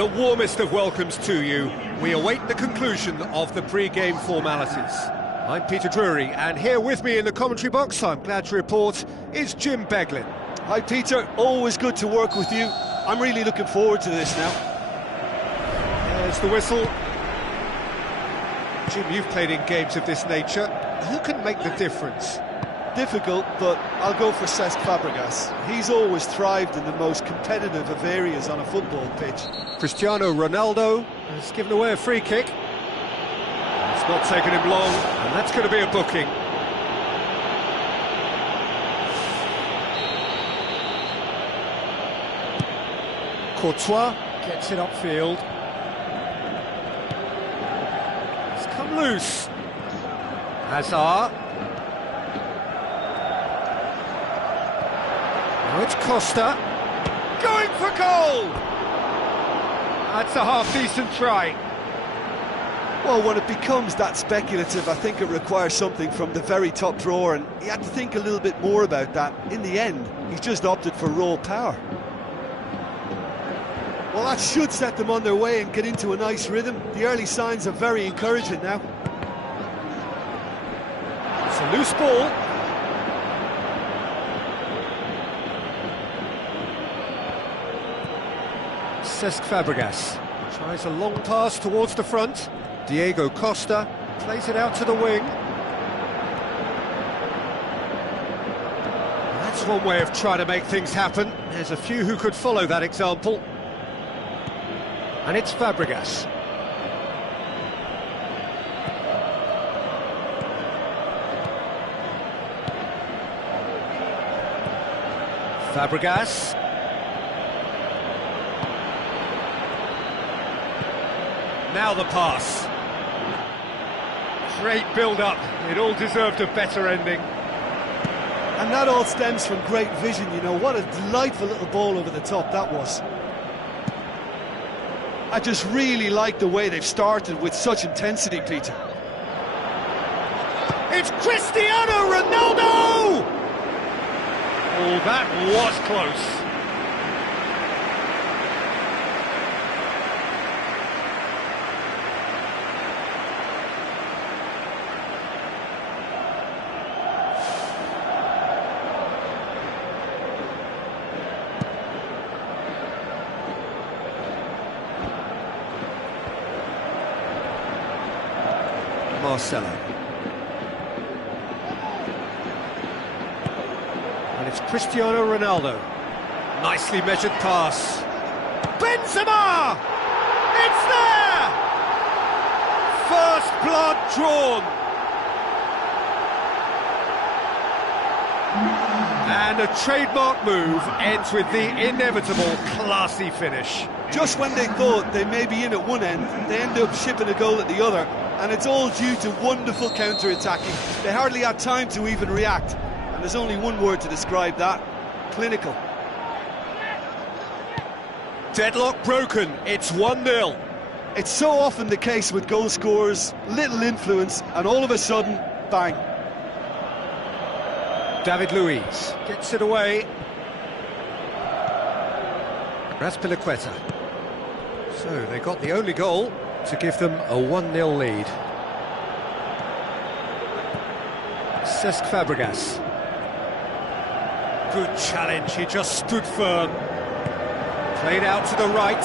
The warmest of welcomes to you. We await the conclusion of the pre-game formalities. I'm Peter Drury, and here with me in the commentary box, I'm glad to report, is Jim Beglin. Hi Peter, always good to work with you. I'm really looking forward to this now. There's the whistle. Jim, you've played in games of this nature. Who can make the difference? Difficult, but I'll go for Cesc Fabregas. He's always thrived in the most competitive of areas on a football pitch. Cristiano Ronaldo has given away a free kick. It's not taken him long, and that's going to be a booking. Courtois gets it upfield. It's come loose. Hazard. Now it's Costa. Going for goal! That's a half-decent try. Well, when it becomes that speculative, I think it requires something from the very top drawer, and he had to think a little bit more about that. In the end, he's just opted for raw power. Well, that should set them on their way and get into a nice rhythm. The early signs are very encouraging now. It's a loose ball. Cesc Fabregas tries a long pass towards the front. Diego Costa plays it out to the wing. That's one way of trying to make things happen. There's a few who could follow that example. And it's Fabregas. Fabregas. Now the pass. Great build-up. It all deserved a better ending. And that all stems from great vision, you know. What a delightful little ball over the top that was. I just really like the way they've started with such intensity, Peter. It's Cristiano Ronaldo! Oh, that was close. Marcelo. And it's Cristiano Ronaldo. Nicely measured pass. Benzema! It's there! First blood drawn. And a trademark move ends with the inevitable classy finish. Just when they thought they may be in at one end, they end up shipping a goal at the other. And it's all due to wonderful counter-attacking. They hardly had time to even react. And there's only one word to describe that: clinical. Deadlock broken, it's 1-0. It's so often the case with goal scorers, little influence, and all of a sudden, bang. David Luiz gets it away. Raspilicueta. So they got the only goal to give them a 1-0 lead. Cesc Fabregas. Good challenge, he just stood firm. Played out to the right.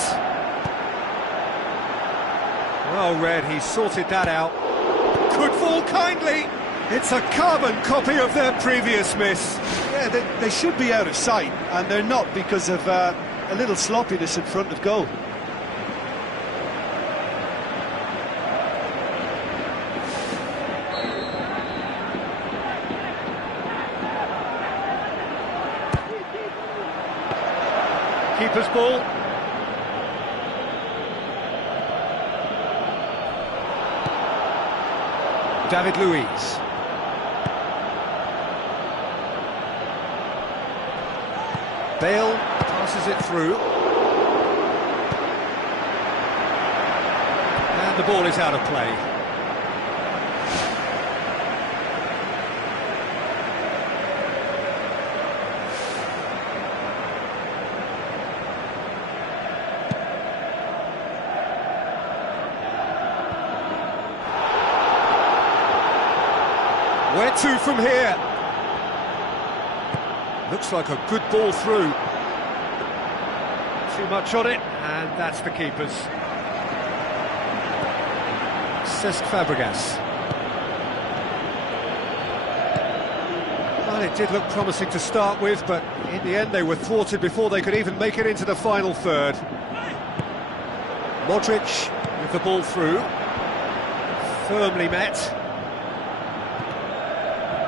Well read, he sorted that out. Could fall kindly. It's a carbon copy of their previous miss. Yeah, they should be out of sight, and they're not because of a little sloppiness in front of goal. Keeper's ball. David Luiz. Bale passes it through. And the ball is out of play. to from here? Looks like a good ball through. Too much on it, and that's the keeper's. Cesc Fabregas. Well, it did look promising to start with, but in the end they were thwarted before they could even make it into the final third. Modric with the ball through. Firmly met.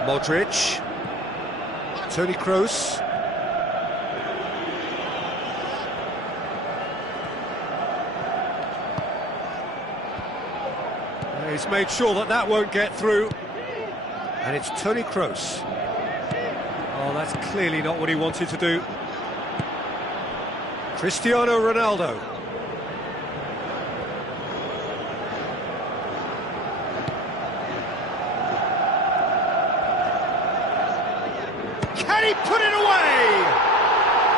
Modric. Toni Kroos. He's made sure that that won't get through. And it's Toni Kroos. Oh, that's clearly not what he wanted to do. Cristiano Ronaldo. Can he put it away?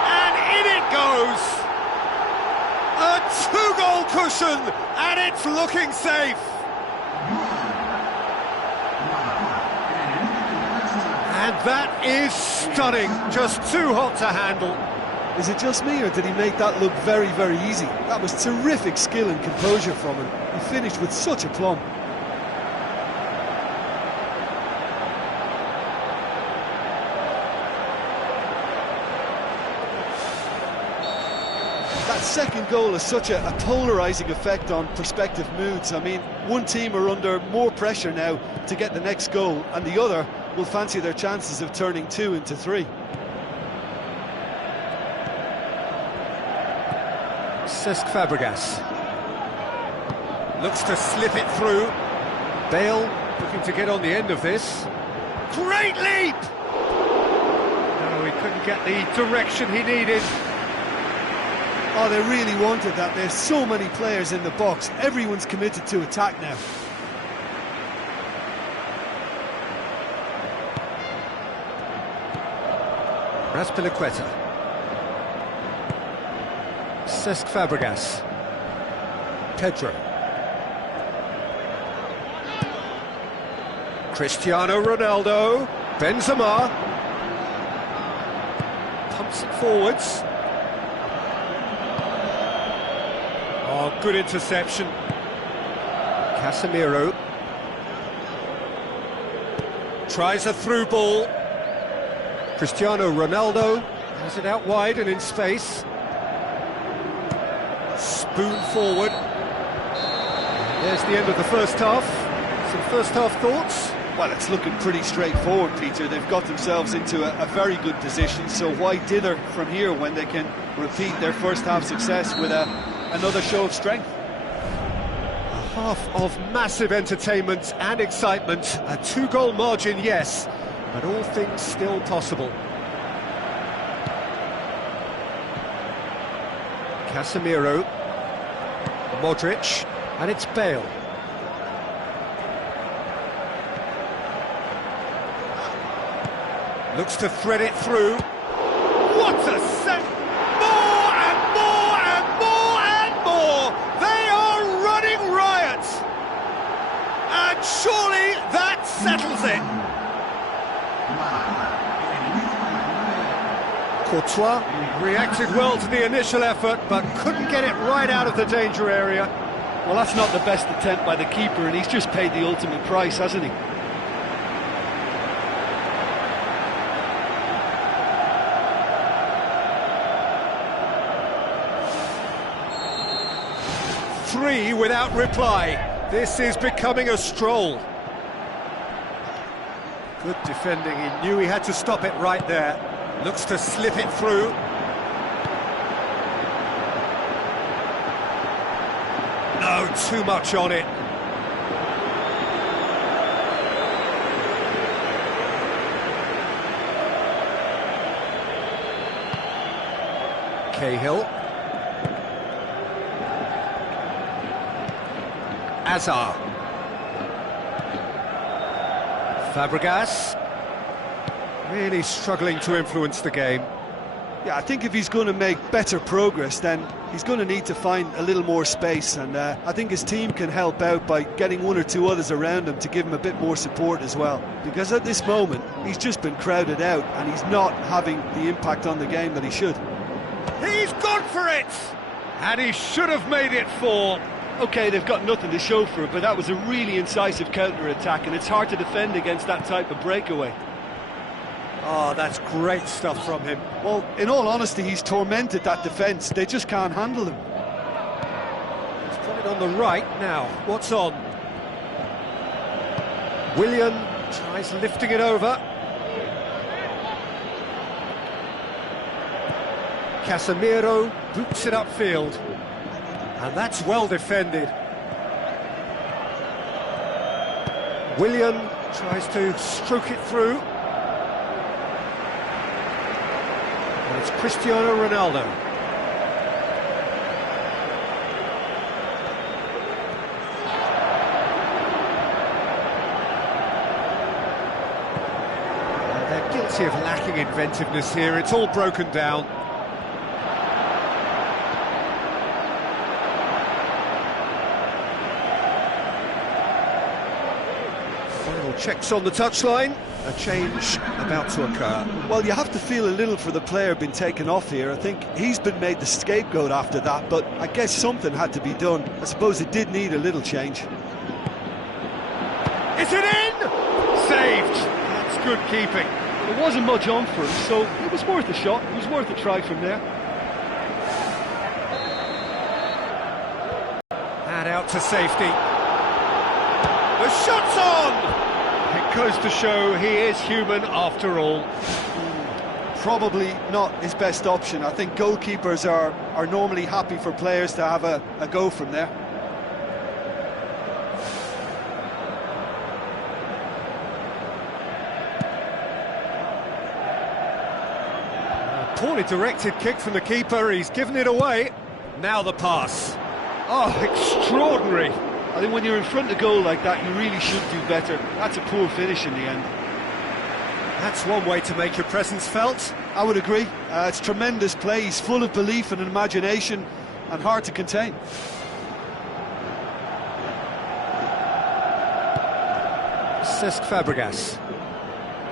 And in it goes! A two-goal cushion, and it's looking safe! And that is stunning, just too hot to handle. Is it just me, or did he make that look very, very easy? That was terrific skill and composure from him. He finished with such aplomb. That second goal has such a polarising effect on prospective moods. I mean, one team are under more pressure now to get the next goal, and the other will fancy their chances of turning 2 into 3. Cesc Fabregas looks to slip it through. Bale looking to get on the end of this. Great leap! No, he couldn't get the direction he needed. Oh, they really wanted that. There's so many players in the box. Everyone's committed to attack now. Raspilicueta. Cesc Fabregas. Pedro. Cristiano Ronaldo. Benzema. Pumps it forwards. Oh, good interception. Casemiro. Tries a through ball. Cristiano Ronaldo has it out wide and in space. Spoon forward. There's the end of the first half. Some first half thoughts? Well, it's looking pretty straightforward, Peter. They've got themselves into a very good position, so why dither from here when they can repeat their first half success with another show of strength? A half of massive entertainment and excitement. A 2-goal margin, yes, but all things still possible. Casemiro. Modric. And it's Bale. Looks to thread it through. What a set! More and more and more and more! They are running riot! And surely that settles it! Courtois reacted well to the initial effort, but couldn't get it right out of the danger area. Well, that's not the best attempt by the keeper, and he's just paid the ultimate price, hasn't he? Three without reply. This is becoming a stroll. Good defending. He knew he had to stop it right there. Looks to slip it through. No, too much on it. Cahill. Azar. Fabregas. Really struggling to influence the game. Yeah, I think if he's going to make better progress, then he's going to need to find a little more space, and I think his team can help out by getting one or two others around him to give him a bit more support as well, because at this moment he's just been crowded out and he's not having the impact on the game that he should. He's gone for it! And he should have made it 4. OK, they've got nothing to show for it, but that was a really incisive counter-attack, and it's hard to defend against that type of breakaway. Oh, that's great stuff from him. Well, in all honesty, he's tormented that defence. They just can't handle him. He's put it on the right now. What's on? Willian tries lifting it over. Casemiro boots it upfield. And that's well defended. Willian tries to stroke it through. And it's Cristiano Ronaldo. They're guilty of lacking inventiveness here. It's all broken down. Final checks on the touchline. A change about to occur. Well, you have to feel a little for the player being taken off here. I think he's been made the scapegoat after that, but I guess something had to be done. I suppose it did need a little change. Is it in? Saved. That's good keeping. There wasn't much on for him, so it was worth a shot. It was worth a try from there. And out to safety. The shot's on! It goes to show he is human after all. Probably not his best option. I think goalkeepers are normally happy for players to have a go from there. A poorly directed kick from the keeper. He's given it away. Now the pass. Oh, extraordinary. I think when you're in front of goal like that, you really should do better. That's a poor finish in the end. That's one way to make your presence felt. I would agree. It's tremendous play. He's full of belief and imagination and hard to contain. Cesc Fabregas.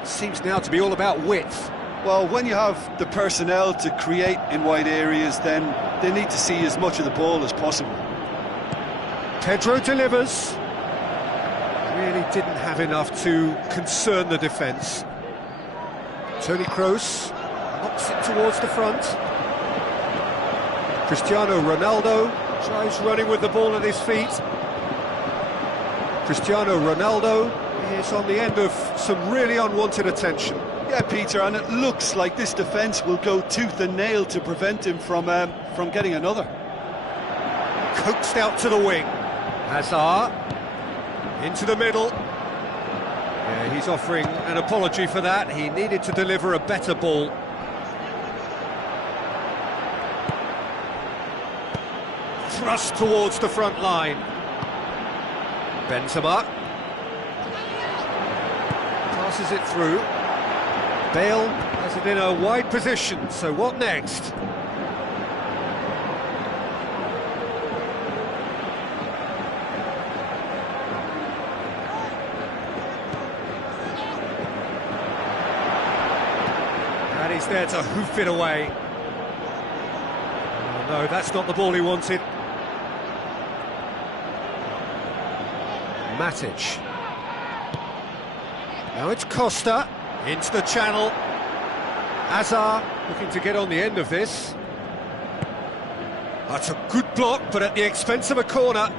Seems now to be all about width. Well, when you have the personnel to create in wide areas, then they need to see as much of the ball as possible. Pedro delivers. Really didn't have enough to concern the defence. Toni Kroos knocks it towards the front. Cristiano Ronaldo tries running with the ball at his feet. Cristiano Ronaldo is on the end of some really unwanted attention. Yeah, Peter, and it looks like this defence will go tooth and nail to prevent him from getting another. Coaxed out to the wing. Hazard into the middle. Yeah, he's offering an apology for that. He needed to deliver a better ball. Thrust towards the front line. Benzema passes it through. Bale has it in a wide position, so what next? And he's there to hoof it away. Oh, no, that's not the ball he wanted. Matic. Now it's Costa into the channel. Hazard looking to get on the end of this. That's a good block, but at the expense of a corner.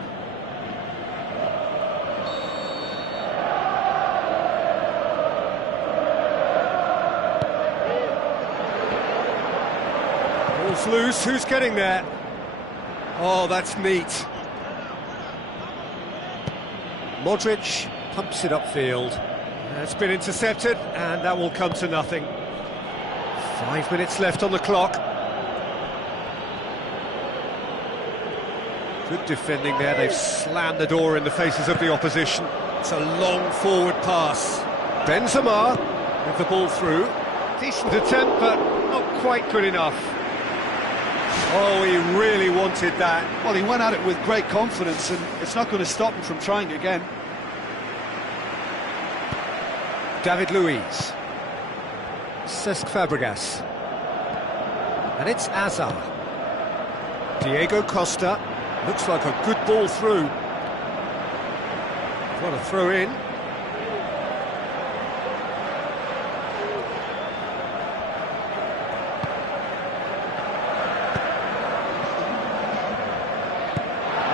Ball's loose, who's getting there? Oh, that's neat. Modric pumps it upfield. It's been intercepted, and that will come to nothing. 5 minutes left on the clock. Good defending there. They've slammed the door in the faces of the opposition. It's a long forward pass. Benzema with the ball through. Decent attempt, but not quite good enough. Oh, he really wanted that. Well, he went at it with great confidence, and it's not going to stop him from trying again. David Luiz. Cesc Fabregas. And it's Azar. Diego Costa. Looks like a good ball through. What a throw in.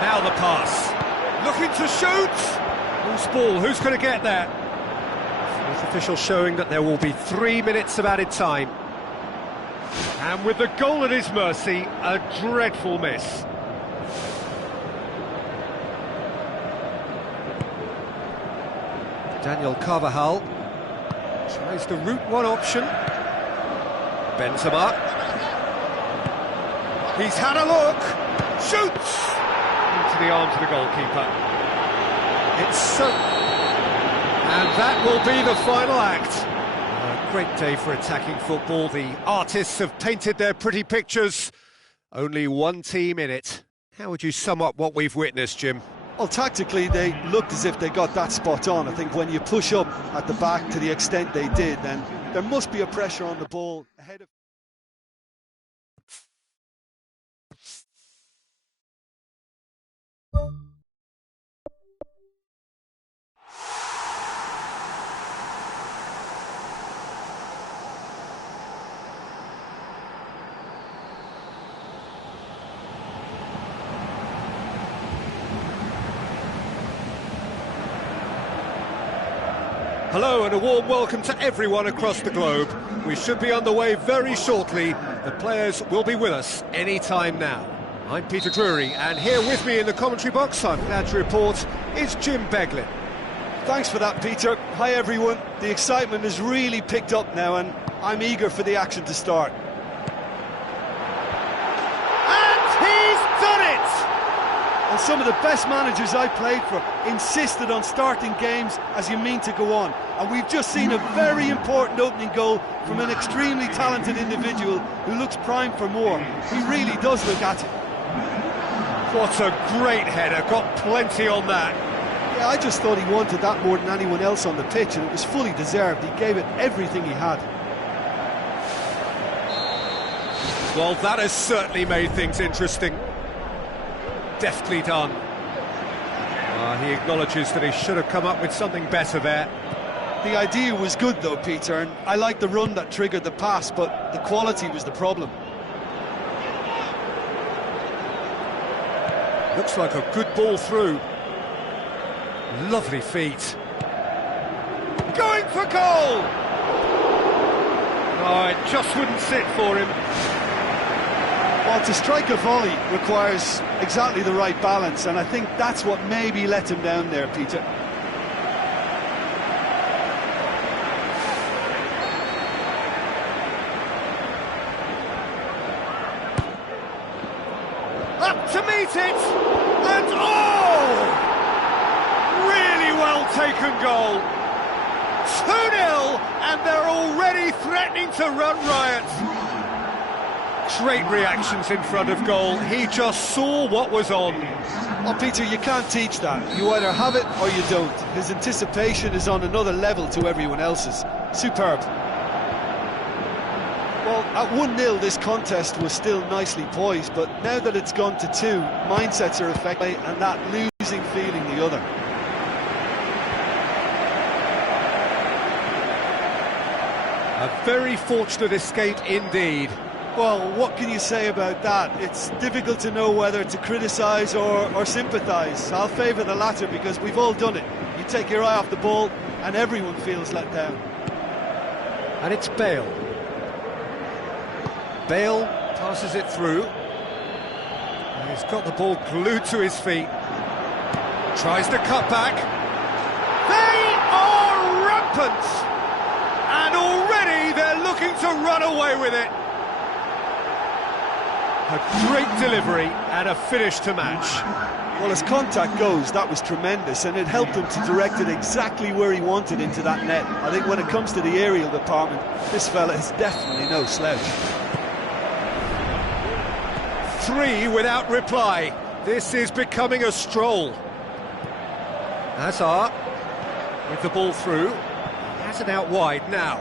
Now the pass. Looking to shoot. Loose ball. Who's going to get there? Fourth official showing that there will be 3 minutes of added time. And with the goal at his mercy, a dreadful miss. Daniel Carvajal tries the route one option. Benzema. He's had a look. Shoots! Into the arms of the goalkeeper. It's so... And that will be the final act. A great day for attacking football. The artists have painted their pretty pictures. Only one team in it. How would you sum up what we've witnessed, Jim? Well, tactically, they looked as if they got that spot on. I think when you push up at the back to the extent they did, then there must be a pressure on the ball ahead of... Hello and a warm welcome to everyone across the globe. We should be underway very shortly. The players will be with us any time now. I'm Peter Drury, and here with me in the commentary box, I'm glad to report, is Jim Beglin. Thanks for that, Peter. Hi, everyone. The excitement has really picked up now, and I'm eager for the action to start. And he's done it! And some of the best managers I played for insisted on starting games as you mean to go on. And we've just seen a very important opening goal from an extremely talented individual who looks primed for more. He really does look at it. What a great header, got plenty on that. Yeah, I just thought he wanted that more than anyone else on the pitch, and it was fully deserved. He gave it everything he had. Well, that has certainly made things interesting. Deftly done. He acknowledges that he should have come up with something better there. The idea was good though, Peter, and I liked the run that triggered the pass, but the quality was the problem. Looks like a good ball through. Lovely feet. Going for goal! Oh, it just wouldn't sit for him. Well, to strike a volley requires exactly the right balance, and I think that's what maybe let him down there, Peter. Up to meet it! And oh! Really well taken goal. 2-0, and they're already threatening to run riot. Great reactions in front of goal. He just saw what was on. Oh, Peter, you can't teach that. You either have it or you don't. His anticipation is on another level to everyone else's. Superb. Well, at 1-0, this contest was still nicely poised, but now that it's gone to 2, mindsets are affected, and that losing feeling the other. A very fortunate escape indeed. Well, what can you say about that? It's difficult to know whether to criticise or sympathise. I'll favour the latter because we've all done it. You take your eye off the ball and everyone feels let down. And it's Bale. Bale passes it through. He's got the ball glued to his feet. Tries the cut back. They are rampant! And already they're looking to run away with it. A great delivery and a finish to match. Well, as contact goes, that was tremendous, and it helped him to direct it exactly where he wanted into that net. I think when it comes to the aerial department, this fella is definitely no slouch. 3 without reply. This is becoming a stroll. Hazard with the ball through. Has it out wide now.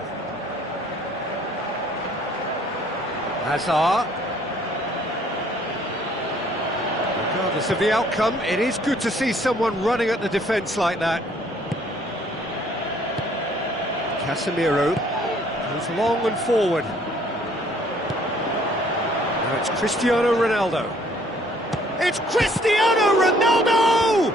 Hazard. Regardless of the outcome, it is good to see someone running at the defence like that. Casemiro goes long and forward. Now it's Cristiano Ronaldo. It's Cristiano Ronaldo!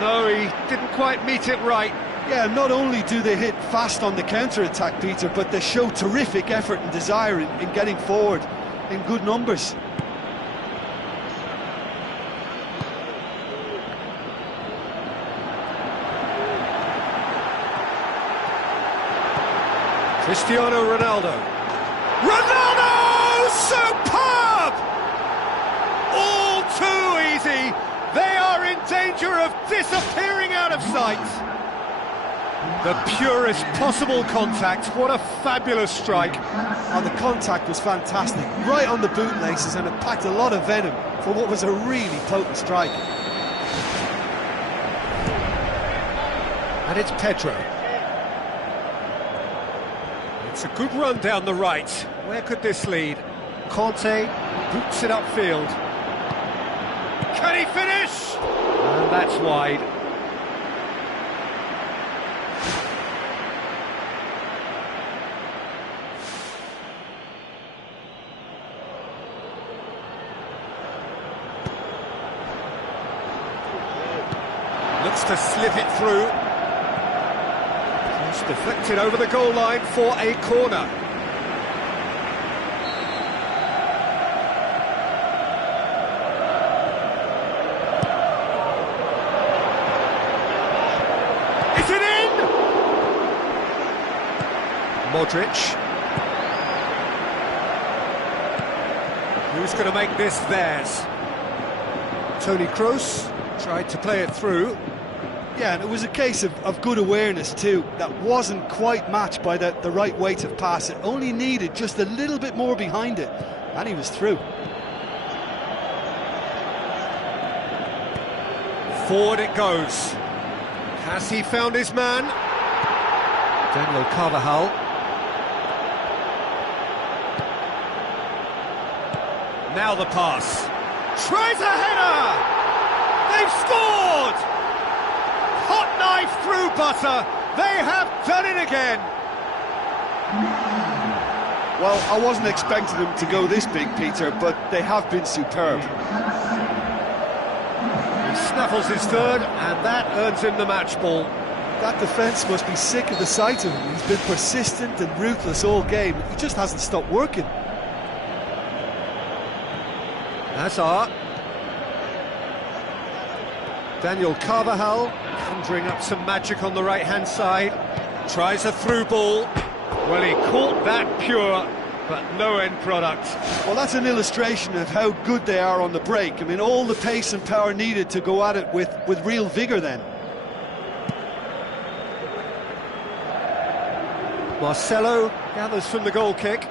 No, he didn't quite meet it right. Yeah, not only do they hit fast on the counter-attack, Peter, but they show terrific effort and desire in getting forward in good numbers. Cristiano Ronaldo. Ronaldo! Superb! All too easy. They are in danger of disappearing out of sight. The purest possible contact. What a fabulous strike. And the contact was fantastic. Right on the bootlaces, and it packed a lot of venom for what was a really potent strike. And it's Pedro. It's a good run down the right. Where could this lead? Conte boots it upfield. Can he finish? And that's wide. Looks to slip it through. It's deflected over the goal line for a corner. Is it in? Modric. Who's going to make this theirs? Toni Kroos tried to play it through. Yeah, and it was a case of good awareness too. That wasn't quite matched by the right weight of pass. It only needed just a little bit more behind it, and he was through. Forward it goes. Has he found his man? Daniel Carvajal. Now the pass. Tries a header! They've scored! Hot knife through butter. They have done it again. Well, I wasn't expecting them to go this big, Peter, but they have been superb. He snaffles his third, and that earns him the match ball. That defence must be sick of the sight of him. He's been persistent and ruthless all game. He just hasn't stopped working. Hazard. Daniel Carvajal conjuring up some magic on the right-hand side. Tries a through ball. Well, he caught that pure, but no end product. Well, that's an illustration of how good they are on the break. I mean, all the pace and power needed to go at it with real vigour then. Marcelo gathers from the goal kick.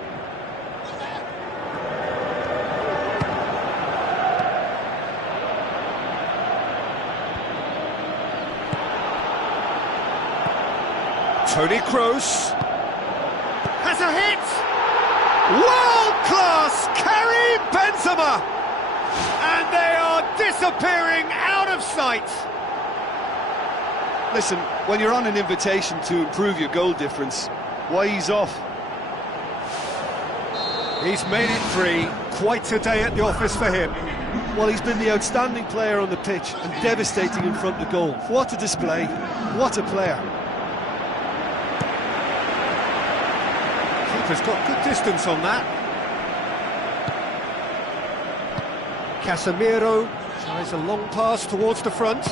Toni Kroos has a hit! World-class Karim Benzema! And they are disappearing out of sight! Listen, when you're on an invitation to improve your goal difference, why ease off? He's made it 3. Quite a day at the office for him. Well, he's been the outstanding player on the pitch and devastating in front of goal. What a display, what a player. Keeper's got good distance on that. Casemiro tries a long pass towards the front.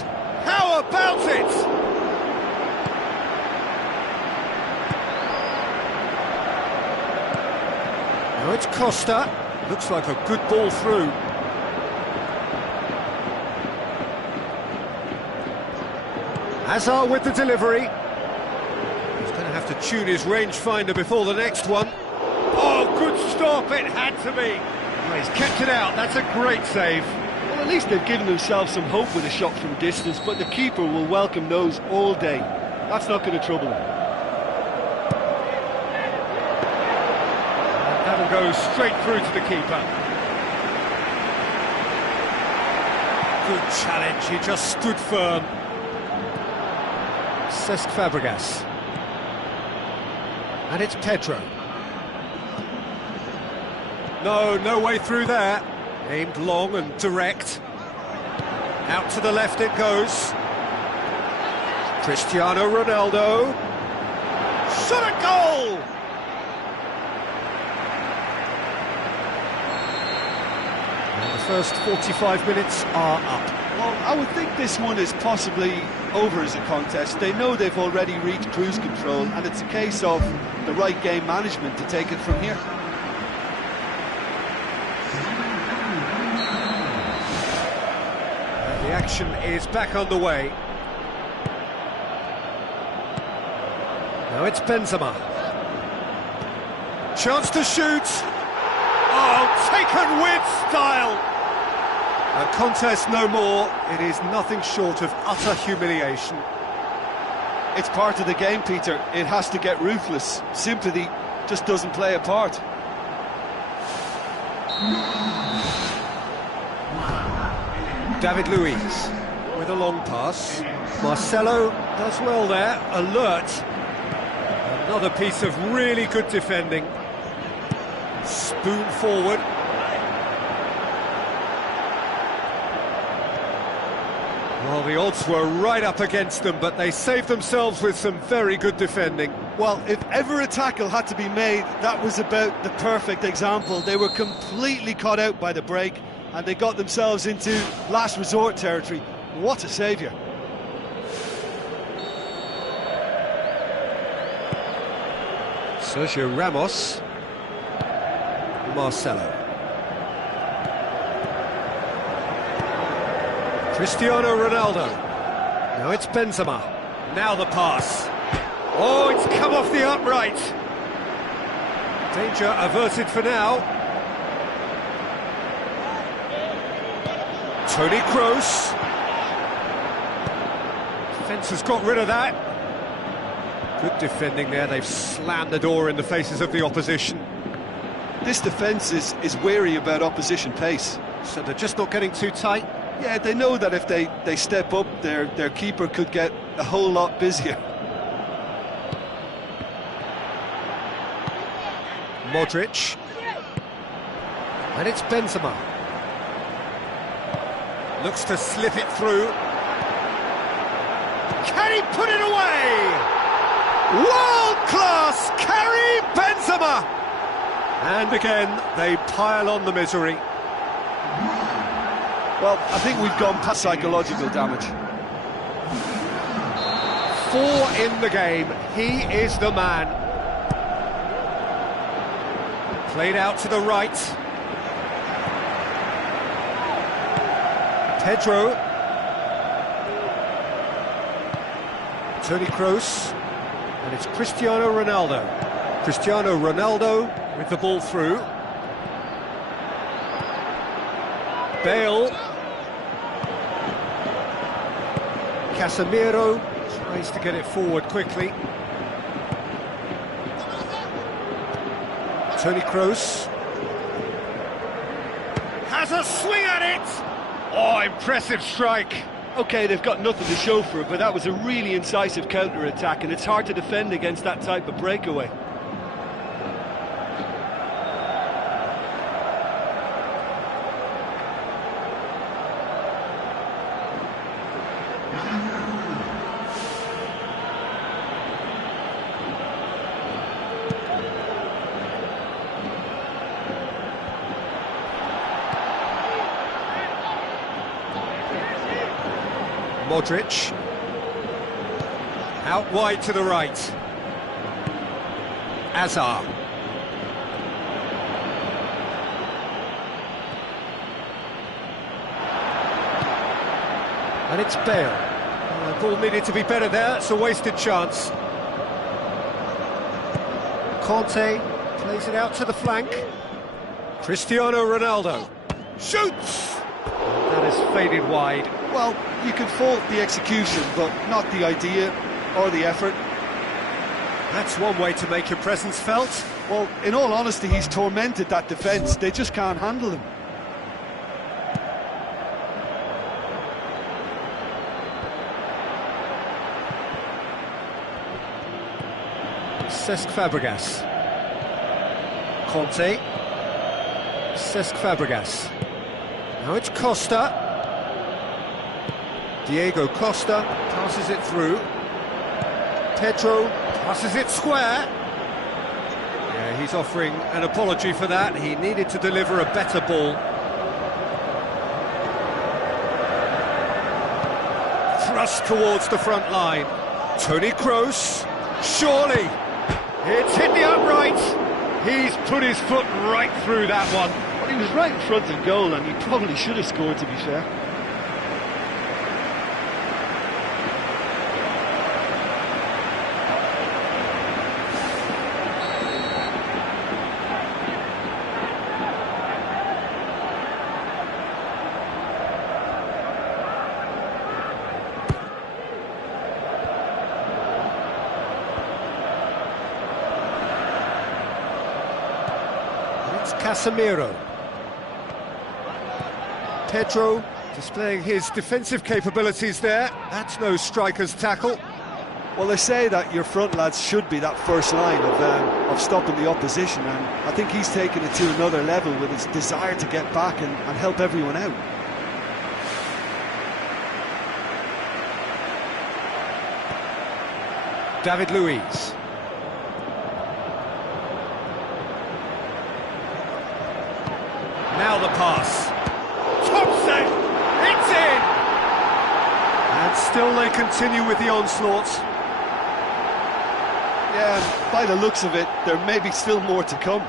How about it? Now it's Costa. Looks like a good ball through. Hazard with the delivery. He's going to have to tune his rangefinder before the next one. Oh, good stop, it had to be. Oh, he's kept it out, that's a great save. Well, at least they've given themselves some hope with a shot from distance, but the keeper will welcome those all day. That's not going to trouble him. And that'll go straight through to the keeper. Good challenge, he just stood firm. Cesc Fabregas. And it's Pedro. No way through there. Aimed long and direct. Out to the left it goes. Cristiano Ronaldo. Shot a goal! And the first 45 minutes are up. Well, I would think this one is possibly over as a contest. They know they've already reached cruise control, and it's a case of the right game management to take it from here. The action is back underway. Now it's Benzema. Chance to shoot. Oh, taken with style. A contest no more. It is nothing short of utter humiliation. It's part of the game, Peter. It has to get ruthless. Sympathy just doesn't play a part. David Luiz with a long pass. Marcelo does well there, alert. Another piece of really good defending. Spoon forward. Well, the odds were right up against them, but they saved themselves with some very good defending. Well, if ever a tackle had to be made, that was about the perfect example. They were completely caught out by the break, and they got themselves into last resort territory. What a saviour. Sergio Ramos. Marcelo. Cristiano Ronaldo. Now it's Benzema. Now the pass. Oh, it's come off the upright. Danger averted for now. Toni Kroos. Defence has got rid of that. Good defending there. They've slammed the door in the faces of the opposition. This defence is wary about opposition pace. So they're just not getting too tight. Yeah, they know that if they step up, their keeper could get a whole lot busier. Modric. And it's Benzema. Looks to slip it through. Can he put it away? World-class Karim Benzema! And again, they pile on the misery. Well, I think we've gone past psychological damage. 4 in the game. He is the man. Played out to the right. Pedro. Toni Kroos. And it's Cristiano Ronaldo. Cristiano Ronaldo with the ball through. Bale. Casemiro tries to get it forward quickly. Toni Kroos has a swing at it. Oh, impressive strike. OK, they've got nothing to show for it, but that was a really incisive counter-attack, and it's hard to defend against that type of breakaway. Modric. Out wide to the right. Hazard. And it's Bale. The ball needed to be better there, it's a wasted chance. Conte plays it out to the flank. Cristiano Ronaldo shoots! That has faded wide. Well, you can fault the execution, but not the idea or the effort. That's one way to make your presence felt. Well, in all honesty, he's tormented that defence. They just can't handle him. Cesc Fabregas. Conte. Cesc Fabregas. Now it's Costa. Diego Costa passes it through. Pedro passes it square. Yeah, he's offering an apology for that. He needed to deliver a better ball. Thrust towards the front line. Toni Kroos. Surely. It's hit the upright. He's put his foot right through that one. Well, he was right in front of goal, and he probably should have scored, to be fair. Casemiro. Pedro displaying his defensive capabilities there. That's no striker's tackle. Well, they say that your front lads should be that first line of stopping the opposition, and I think he's taken it to another level with his desire to get back and help everyone out. David Luiz. Now the pass. Thompson! It's in! And still they continue with the onslaughts. Yeah, by the looks of it, there may be still more to come.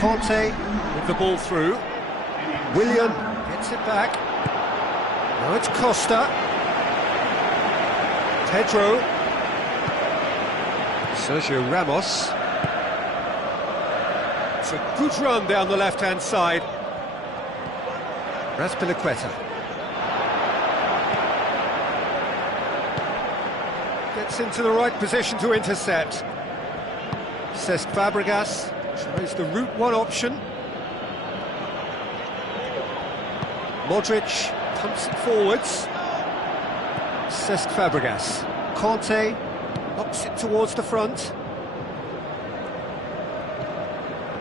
Conte with the ball through. Willian gets it back. Now it's Costa. Pedro. Sergio Ramos. It's a good run down the left-hand side. Raspilicueta. Gets into the right position to intercept. Cesc Fabregas tries the route one option. Modric pumps it forwards. Cesc Fabregas. Conte knocks it towards the front.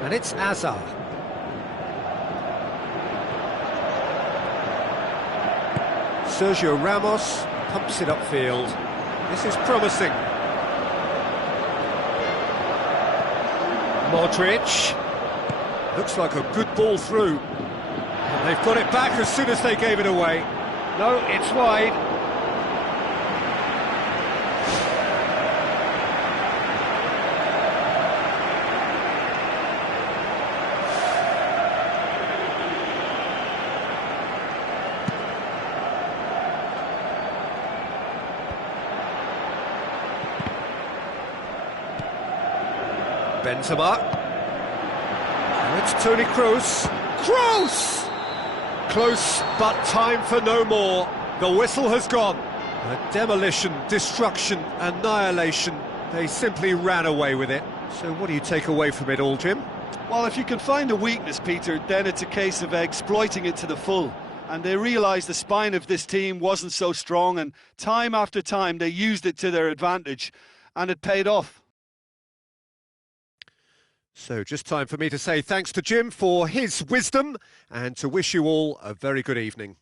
And it's Hazard. Sergio Ramos pumps it upfield. This is promising. Modric. Looks like a good ball through. And they've got it back as soon as they gave it away. No, it's wide. Benzema. Now it's Toni Kroos. Kroos! Close, but time for no more. The whistle has gone. A demolition, destruction, annihilation. They simply ran away with it. So what do you take away from it all, Jim? Well, if you can find a weakness, Peter, then it's a case of exploiting it to the full. And they realised the spine of this team wasn't so strong, and time after time they used it to their advantage, and it paid off. So just time for me to say thanks to Jim for his wisdom and to wish you all a very good evening.